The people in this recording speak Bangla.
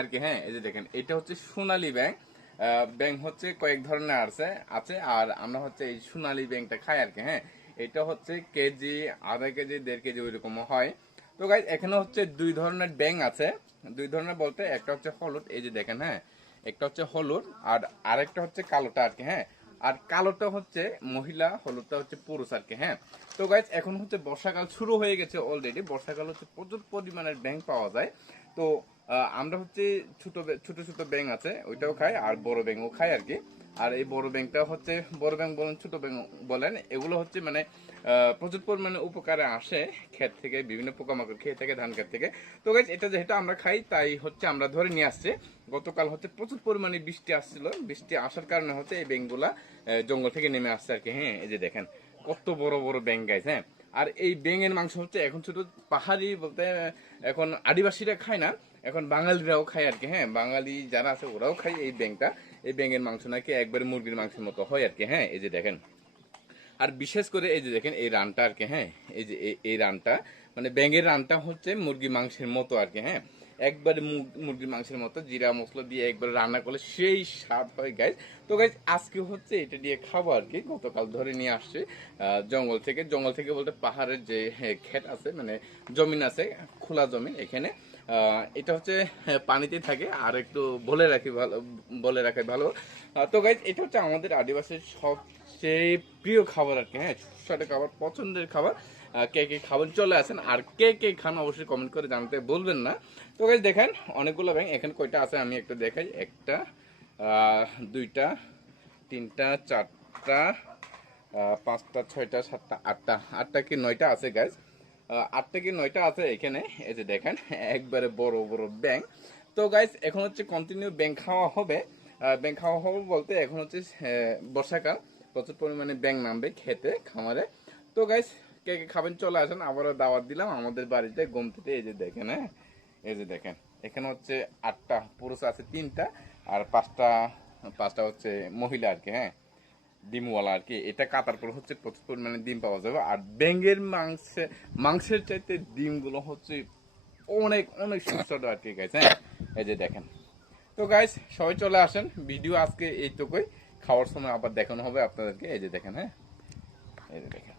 আর কি। হ্যাঁ, এই যে দেখেন এটা হচ্ছে সোনালী ব্যাঙ। ব্যাঙ হচ্ছে কয়েক ধরনের আছে আর আমরা হচ্ছে এই সোনালী ব্যাঙটা খাই আর কি। হ্যাঁ, এটা হচ্ছে কেজি, আধা কেজি, 1.5 কেজি ওইরকম হয়। তো গাইজ এখানে হচ্ছে দুই ধরনের ব্যাঙ আছে। দুই ধরনের বলতে একটা হচ্ছে হলুদ, এই যে দেখেন। হ্যাঁ, একটা হচ্ছে হলুদ আর আরেকটা হচ্ছে কালোটা আর কি। হ্যাঁ, আর কালোটা হচ্ছে মহিলা, হলুদটা হচ্ছে পুরুষ আর কি। হ্যাঁ, তো গাইজ এখন হচ্ছে বর্ষাকাল শুরু হয়ে গেছে অলরেডি। বর্ষাকাল হচ্ছে প্রচুর পরিমাণের ব্যাঙ পাওয়া যায়। তো আমরা হচ্ছে ছোট ছোট ছোট ব্যাঙ আছে ওইটাও খাই, আর বড় ব্যাঙও খাই আর কি। আর এই বড় ব্যাঙটা হচ্ছে, বড় ব্যাঙ বলেন ছোট ব্যাঙ বলেন, এগুলো হচ্ছে মানে প্রচুর পরিমাণে উপকারে আসে ক্ষেত থেকে, বিভিন্ন পোকামাকড় খেয়ে থাকে ধান ক্ষেত থেকে। তো গাইজ এটা যেহেতু আমরা খাই তাই হচ্ছে আমরা ধরে নিয়ে আসছি। গতকাল হচ্ছে প্রচুর পরিমাণে বৃষ্টি আসছিল, বৃষ্টি আসার কারণে হচ্ছে এই ব্যাঙগুলা জঙ্গল থেকে নেমে আসছে আর কি। হ্যাঁ, এই যে দেখেন কত বড় বড় ব্যাঙ গাইজ। হ্যাঁ, আর এই ব্যাঙের মাংস হচ্ছে এখন শুধু পাহাড়ি বলতে এখন আদিবাসীরা খায় না, এখন বাঙালিরাও খায় আর কি। হ্যাঁ, বাঙালি যারা আছে ওরাও খায় এই ব্যাঙটা। এই ব্যাঙের মাংস নাকি একবারে মুরগির মাংসের মতো হয় আর কি। হ্যাঁ, এই যে দেখেন। আর বিশেষ করে এই যে দেখেন এই রানটা আর কি। হ্যাঁ, এই যে এই রানটা মানে ব্যাঙের রানটা হচ্ছে মুরগি মাংসের মতো আর কি। হ্যাঁ, একবারে মুরগির মাংসের মতো জিরা মশলা দিয়ে একবার রান্না করলে সেই স্বাদ হয় গাইজ। তো গাইজ আজকে হচ্ছে এটা দিয়ে খাবো আর কি। গতকাল ধরে নিয়ে আসছে জঙ্গল থেকে বলতে পাহাড়ের যে ক্ষেত আছে, মানে জমিন আছে, খোলা জমিন এখানে। এটা হচ্ছে পানিতে থাকে। আর একটু বলে রাখি ভালো। তো গাইজ এটা হচ্ছে আমাদের আদিবাসীর সবচেয়ে প্রিয় খাবার আর কি। হ্যাঁ, সুস্বাদু খাবার, পছন্দের খাবার। কে কে খাবেন চলে আসেন, আর কে কে খান অবশ্যই কমেন্ট করে জানতে বলবেন না। তো গাইজ দেখেন অনেকগুলো ব্যাঙ এখানে কয়টা আছে আমি একটু দেখাই। একটা, দুইটা, তিনটা, চারটা, পাঁচটা, ছয়টা, সাতটা, আটটা, আটটা কি নয়টা আছে গাইজ। আটটা কি নয়টা আছে এখানে। এই যে দেখেন একবারে বড় বড় ব্যাঙ। তো গাইজ এখন হচ্ছে কন্টিনিউ ব্যাঙ খাওয়া হবে। ব্যাঙ খাওয়া হবে বলতে এখন হচ্ছে বর্ষাকাল, প্রচুর পরিমাণে ব্যাঙ নামবে খেতে, খামারে। তো গাইজ কে কে খাবেন চলে আসেন, আবারও দাওয়াত দিলাম আমাদের বাড়িতে গোমতীতে। এই যে দেখেন। হ্যাঁ, এই যে দেখেন এখানে হচ্ছে আটটা পুরুষ আছে, তিনটা, আর পাঁচটা পাঁচটা হচ্ছে মহিলা আর কি। হ্যাঁ, ডিমওয়ালা আর কি। এটা কাটার পর হচ্ছে প্রচুর পরিমাণে ডিম পাওয়া যাবে। আর ব্যাঙের মাংসের চাইতে ডিমগুলো হচ্ছে অনেক অনেক সুস্বাদু আর কি গাইস। হ্যাঁ, এই যে দেখেন। তো গাইস সবাই চলে আসেন, ভিডিও আজকে এইটুকুই। খাওয়ার সময় আবার দেখানো হবে আপনাদেরকে। এই যে দেখেন। হ্যাঁ, এই যে দেখেন।